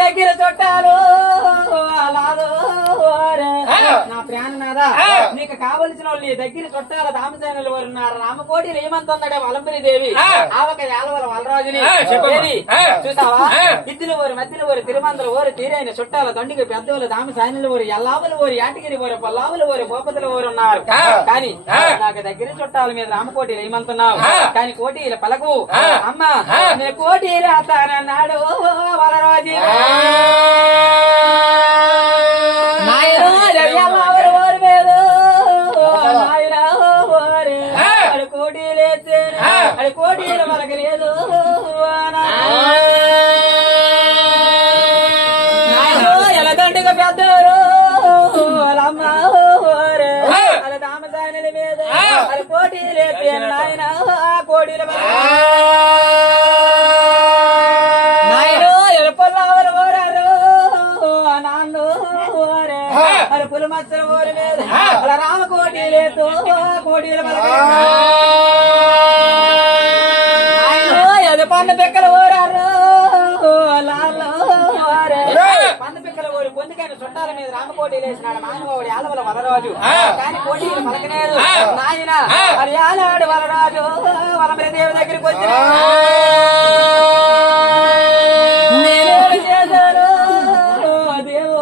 దగ్గర చుట్టాలు నా ప్రాణనాదా నీకు కావలసిన వాళ్ళు నీ దగ్గర చుట్టాల రామసేనలు వారు ఉన్నారు. రామకోటిలు ఏమంటుందడే వలంబరి దేవి ఆవక యాలవల వలరాజుని చూసావా? ఇద్దులు వారు మధ్యలో వారు తిరుమందల వారు తీరైన చుట్టాల దండికి పెద్దవాళ్ళు రామసేనలు వారు ఎల్లావులు వారు యాటగిరి వారు పొల్లావులు వారు భూపతుల వారు ఉన్నారు. కానీ నాకు దగ్గర చుట్టాల మీద రామకోటిలు ఏమంటున్నావు? కానీ కోటీల పలకు అమ్మా నేను కోటీలు అతానన్నాడు వలరాజు. అది కోటీలు మలకలేదు ఎలదండిగా పెద్దవారు అమ్మ అది రామసాని మీద అది కోటీలు నాయన కోటీలు నాయన ఎలపొల్లవరు ఓరారు నాన్న అది పులి మచ్చల ఊరి మీద అలా రామ కోటీలేదు కోటీలు పండు పిక్కల ఊరారు పండు పిక్కల ఊరు పొందుకైన చుట్టాల మీద రామకోటి లేచినాడు మానవుడు యాదవుల వలరాజు. కానీ కోటీలు పలకలేదు నాయన అది యానాడు వలరాజు వలమరి దేవి దగ్గరికి వచ్చిన చేశారు దేవు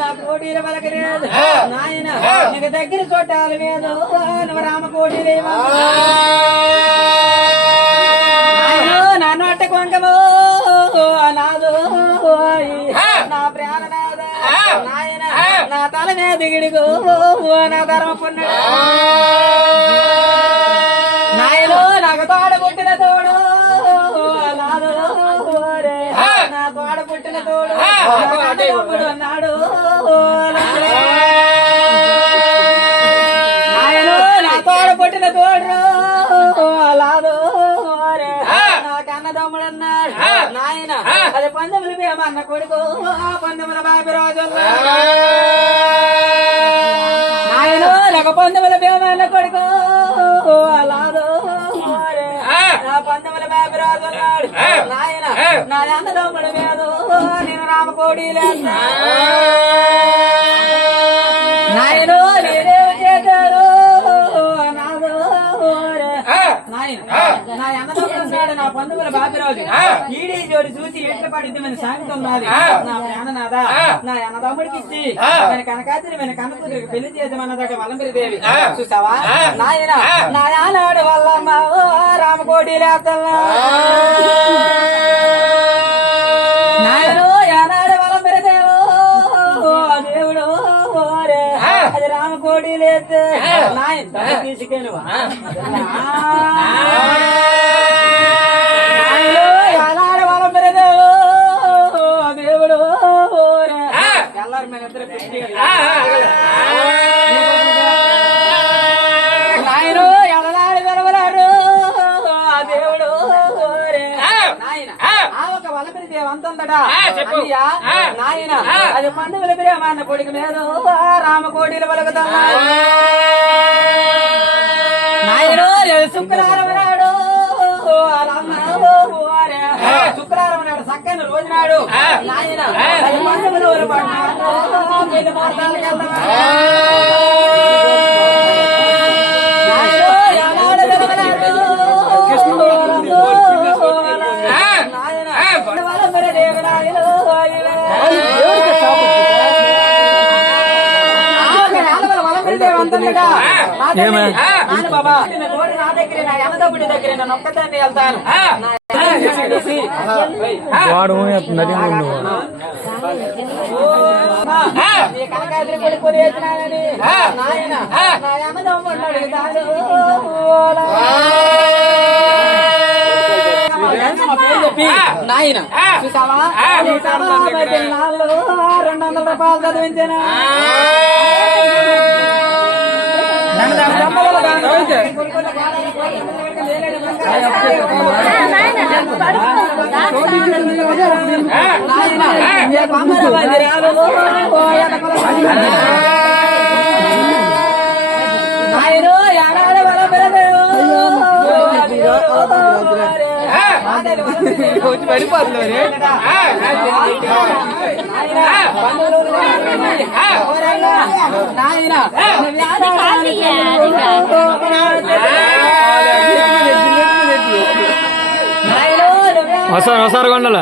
నా కోటీలు పలకలేదు నాయన నీకు దగ్గర చుట్టాల మీద నువ్వు రామకోటీలేమో నన్నట్ట కొంకము నాదు నా ప్రాణనాథ నాయన నా తల మీద దిగిడిగో నా ధర్మ పుణ్యుడు నాయను నాకు తోడ పుట్టిన తోడు నాదు నా తోడ పుట్టిన తోడు అన్నాడు నాయను నా తోడ పుట్టిన తోడు లాదు అన్నదమ్ముడన్నాడు నాయన అది పందెములు మేమన్న కొడుకు పందెముల బాబి రోజు నాయన నాకు పందెముల మేమన్న కొడుకు అలాదు నా పందెముల బాబి రాజు అన్నాడు నాయన నా అన్నదమ్ముడు మీద నేను రామకోడీలేస్తా నాయన నేనేం చేశారు నాదు నాయన నా అన్నదమ్ముడు నా పందుల బాబిరాజు ఈడీ జోడి చూసి ఎట్ల పడింది మన సామెత ఉన్నది నా ప్రాణనాథ నా అన్నదమ్ముడికి ఇచ్చి మన కనకాతిని మన కన్నకూతురికి పెళ్లి చేద్దామన్నదట వలంబరి దేవి. చూసావా నాయన నా ఆనాడు వల్లమ్మ రామకోటి లేతల్లా నాయన ఆనాడు వలంబరి దేవు దేవుడు అది రామకోటి లేతే నాయన తీసుకెళ్ళువా దేవుడు ఎల్లరు మన ఇద్దరు నాయన ఎలనాడు వెలవలాడు దేవుడు నాయన ఆ ఒక వలపరి దేవు అంతందట అయ్యా నాయన అది పండుగల ప్రేమాన్న కొడుకు మీద రామకోటీలు పలుకుతా నాయన శుక్రవారం నాడు శుక్రవారం నాడు చక్కని రోజు నాడు నాయన బాబా నా దగ్గర నా అన్నదమ్ముడి దగ్గర నన్ను ఒక్కదాన్ని వెళ్తాను కనకాద్రి కొడుకొని వేసినానని నాయన నా అన్నదమ్ముడు అడుగుతాడు చెప్పి నాయన చూసావా 200 రూపాయలు చదివించాను వచ్చి పడిపోతుంది వస్తారు కొండల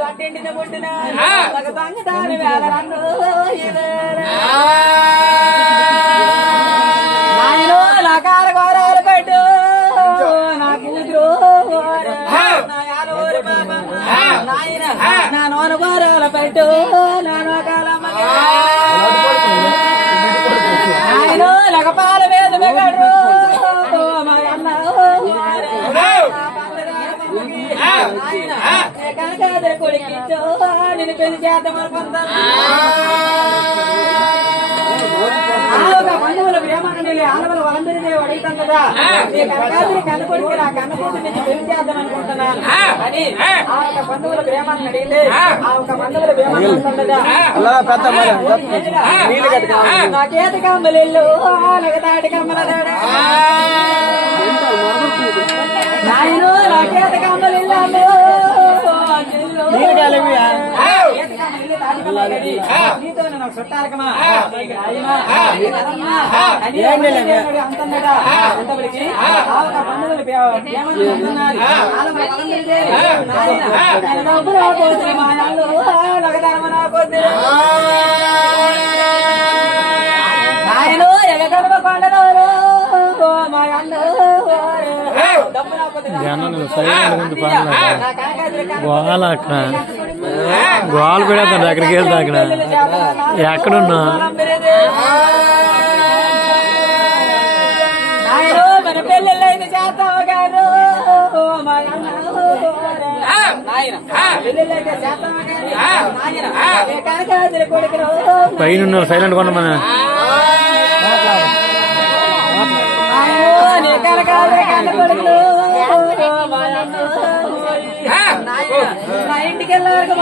గట్టింటిని పుట్టిన బంగదాని వేల నా కాల గోరాలు పెట్టు నా కూతురు నా యాదూరి బాబా నాయన నా నోన గోరాలు పెట్టు నా నోకాలమ్మ నాయన లగపాల మీద మెగడు మా అన్న కనకాదరి కొడుకిచ్చో నేను పెళ్లి చేద్దామనుకుంటా బంధువుల ప్రేమని ఆడవల వలందరినీ అడుగుతాం కదా నీ కనకాదరి కన్న కొడుకు నా కన్న కొడుకు నుంచి పెళ్లి చేద్దాం అనుకుంటున్నాను అని ఆ ఒక బంధువుల ప్రేమని అడిగితే ఆ ఒక బంధువుల ప్రేమని నాకేత కమ్మలిల్లు నగదాటి కమ్మల నాయన నాకేత కమ్మలిల్లు నీతో నాకు చుట్టాలకమా అంతన్నడా అంతబడికి బంధువులు డబ్బు రాకపోతే మా నాళ్ళు నగదారమ రాకపోతే నాయన ఎగదర్మ కొండనోరు మా అన్న డబ్బు గోవాల అక్కడ గోవాలు పెడతాడు అక్కడికి వెళ్తా అక్కడ ఎక్కడున్నా మన పెళ్ళిళ్ళైన చేస్తావు గారు మా అన్న పెళ్ళిళ్ళైతే చేస్తావా గారు కనకాద్రి కొడుకు పైన సైలెంట్ కొండ మన కనకాద్రి కన్న కొడుకు నా ఇంటికి వెళ్ళారు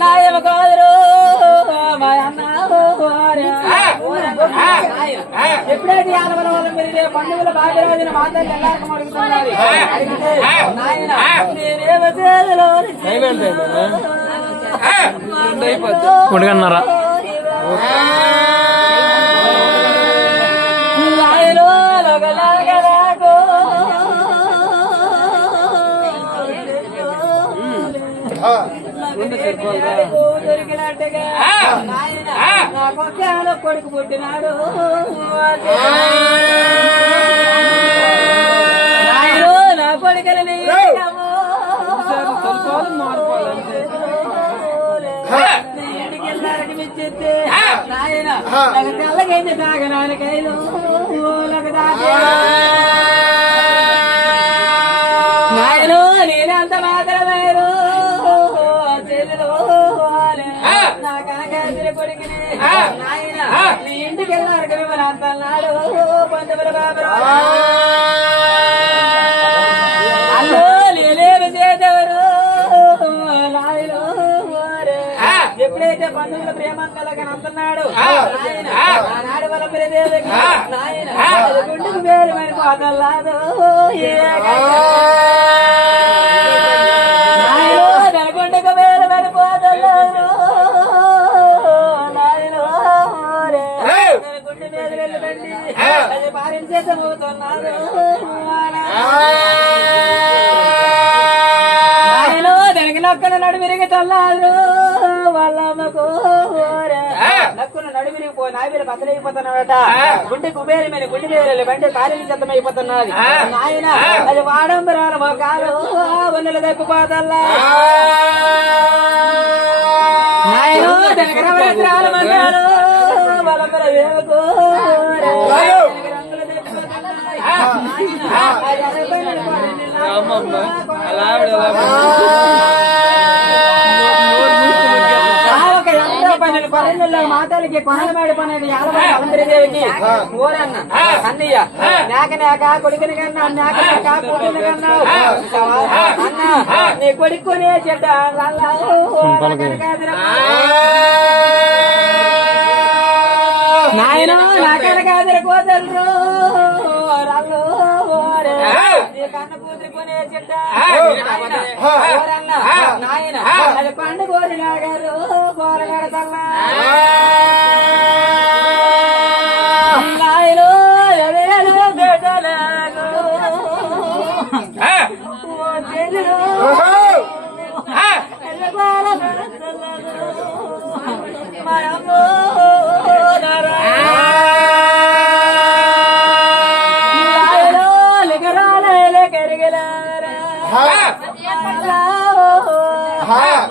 నాయమ కాదురు మా అన్న ఎప్పుడైతే ఆడవల వల్ల మీరు పండుగల భాగ్యరాజుని మాత్రం వెళ్ళాక అడుగుతున్నారు నాయన ఉడగన్నారా కొడుకు పుట్టినాడు నా కొడుకులని ఇంటికి వెళ్ళారని మెచ్చేస్తే నాయన నాకు తెల్లగైంది తాగనానికైలు నాయన నేనంత మాత్రమేరు నా కనకాద్రి కొడుకుని నాయన నీ ఇంటికి వెళ్ళారు మిమ్మల్ని అంతన్నాడు బంధువుల బాబు అల్లో లేలేమి చేదెవరు నాయన ఎప్పుడైతే బంధువుల ప్రేమ కలగని అంటున్నాడు నాయన ఆనాడు వల్ల ప్రేదేవికి నాయన గుండెకు వేరు మరి పోతల్లాదు గుండెకు వేరు మరి పోతల్లాదు గుండె మీద వెళ్ళండి అది పారించేతమవుతున్నాడు నాయన దానికి నక్కను నడుమిరిగి తల్లాడు వాళ్ళమ్మకు నక్కును నడుమిరిగిపోయి నావిలు బద్దలైపోతున్నాడట గుండె కుబేరి మీద గుండె మీద బండి పారించేతమైపోతున్నది నాయన అది వాడంబరాల మొగాలు వన్నెలు తప్పిపోతల్లా నాయన దానికి నవరాత్రాల మంగాలు వాళ్ళందరూ వేమకు రంగులు తెప్పిపోతున్నాయి మాటలకి కొనలమేడ పనేది యాలవాళ్ళందరిదేవికి ఓరన్న అన్నయ్య నేక నేక కొడుకుని కన్నా నేక నేక కూతుని కన్నా అన్న నీ కొడుకునే చెడ్డ నాయన నాకనకాదిర కోతలు రాళ్ళు నీ కన్న కూతురి కొనే చెడ్డ ఓరన్న నాయన అది పండు కోరి నాగారు కోరగడతల్లా నాయను ఎవేలు బిడ్డలకు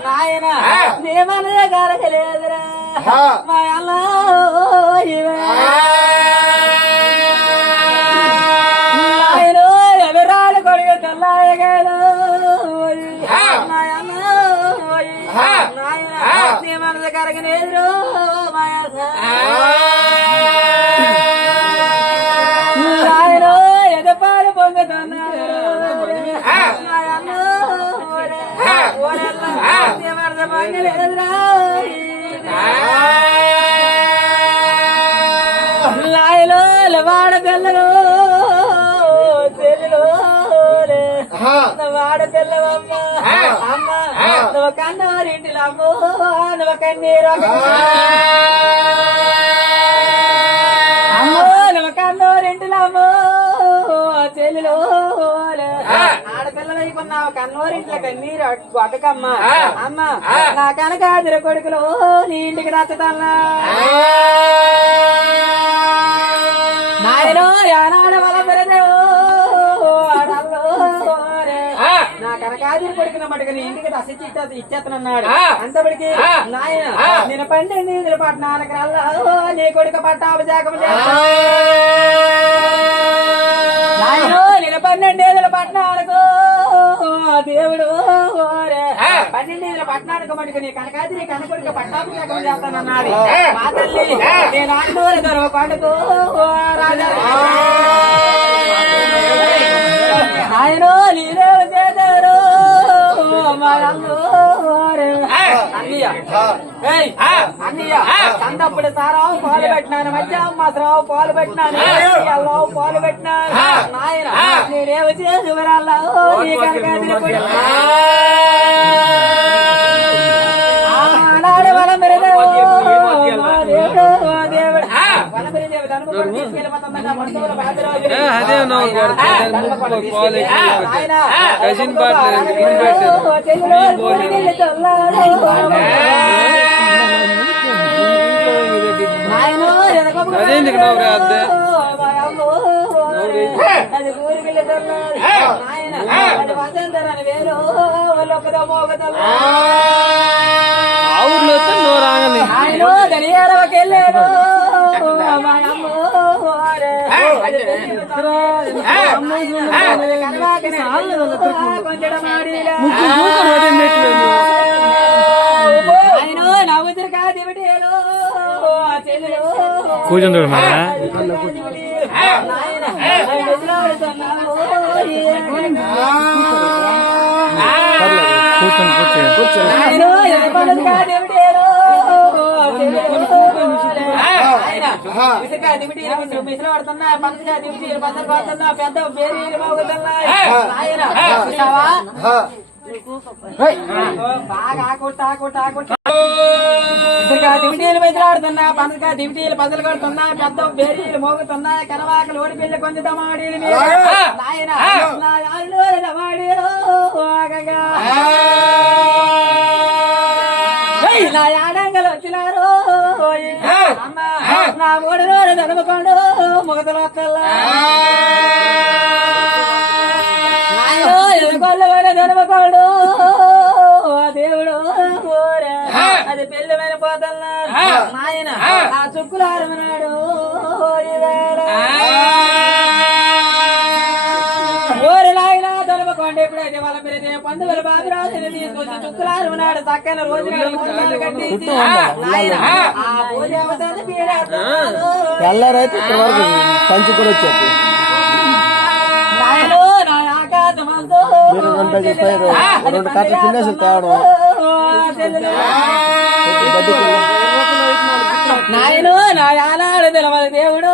నాయన నేమనే గరగలేదురా మా అల్ల నాయన ఎవరాలు కొడుకు తెల్లాయగాడు నాయన నీ మనసు కరగలేదు నాయన ఎదపాలు పొంగుతున్నాడు నాయలో వాడ పిల్లలు చెల్లు వాడ పిల్లవమ్మ అమ్మ నువ్వు కన్నవారింటిలో అమ్మో నువ్వు కన్నీరు అమ్మో నువ్వు కన్నవారింటిలో అమ్మో చెల్లు ఆడపిల్లలైకున్నావు కన్నోరింట్లో కన్నీరు అటుకమ్మ అమ్మ నా కనకాదిర కొడుకులు నీ ఇంటికి నచ్చతన్నా నాయనో యానాడ వల పెరదేవో నా కనకాదిరి కొడుకున మటుకు నీ ఇంటికి దశ ఇచ్చేతనన్నాడు అంతబడికి నాయన నేను పండి నీళ్ళు పట్టణాలకు రల్లా నీ కొడుకు పట్టాభిషేకం నాయనో నేను 12 ఏళ్ళ పట్టణాలకు దేవుడు 12 ఏళ్ళ పట్టణానికి మటుకు నీ కనకాదిరి కనకొడుకు పట్టాభిషేకం చేస్తానన్నాడు మా తల్లి నేను ఆందోళన దొరవ పండుగ రాజా ఆయనో నీరేవు చేశారు మా అన్నయ్య చందప్పుడు సారావు పాలు పెట్టినాను మధ్యాహ్నం మాత్రం పాలు పెట్టినాను అల్లావు పాలు పెట్టినాను నాయన నేనేమి చేసి వివరాల్లో నీ కనకాదిరి ఆనాడు వల మెరదేవు దేవుడు అది ఊరికి అది వసంతరని వేరు వాళ్ళొక్కదో మోగతలు ఆయన దనియారవకెళ్ళాడు కూర్చొని చూడు మరి కూర్చొని మిషన్ పడుతున్నా పంచగా దివిటీలు పందరు పడుతున్నా పెద్ద బేరీలు మోగుతున్నా బాగా దివిటీలు మెదలాడుతున్నా పంచగా దివిటీలు పదలు కొడుతున్నా పెద్ద బేరీలు మోగుతున్నా కనవాకలు ఓడి పిల్లి కొంచెం దమాడీలు నాయన నా యాడంగలు వచ్చినారు అమ్మ నా 3 రోజులు నడుముకోండు ముగతలు వస్తల్లా ఎదుకొల్ల నడుముకోండు దేవుడు అది పెళ్లి మీద పోతల్లా నాయన ఆ చుక్కులారమన్నాడు ఊరి నాయన కొండ ఎప్పుడైతే వాళ్ళ మీద పండుగల బాబురాజుని తీసుకొచ్చి చుక్కలారు నాడు చక్కని రోజు నాడు ముత్యాలు కట్టించి నాయన ఆ పూజ అవుతుంది పీడేస్తున్నాడు. ఎల్లారైతే ఇక్కడ వరకు పంచి కూడా వచ్చారు. నాయను నా ఆకాశమంతో మీరు 2 కట్టలు పిండేసి తేవడం నాయను నా ఆనాడు తెలవాలి దేవుడు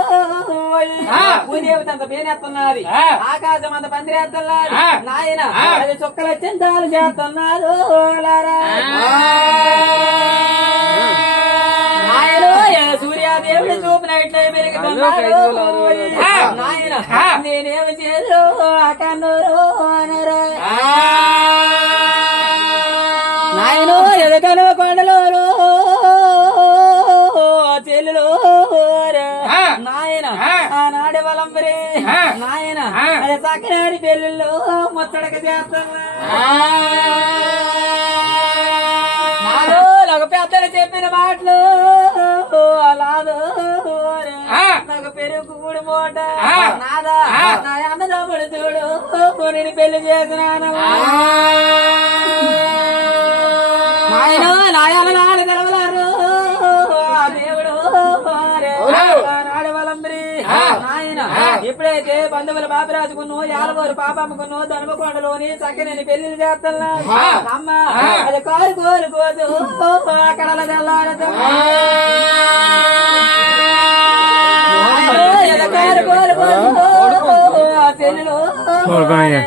పూదేవతంత పేనెత్తున్నది ఆకాశం అంత పందిరేస్తున్నది నాయన అది చుక్కల చింతాలు చేస్తున్నాడు నాయన సూర్యాదేవుడు చూపినట్లే పెరుగుతున్నాడు నాయన నేనేమి చేదు కన్నూరు అనరు నాయను ఎదకను కొండలు చెల్లులు నాయన ఆనాడి వలంబరి నాయన అది చక్కనాడి పెళ్ళిళ్ళు ముచ్చడక చేస్తున్నా నాకు పెద్దలు చెప్పిన మాటలు అలాదు నాకు పెరుగు కూడి మూట నాదా నా అన్నదమ్ముడు చూడు నేను పెళ్లి చేసినాను నాయన నాయన నాడు తెలవలారు దేవుడు నాడు వలంబరి నాయన ఎప్పుడైతే బంధువుల బాబిరాజుకును యాలవారు పాపమ్మకును ధనుమకొండలోని చక్కని పెళ్లి చేస్తున్నా అమ్మ అది కారు కోరుకోదు కడల తెల్లారదు కారు కోరుకోదు చెల్లు పడుకోండి.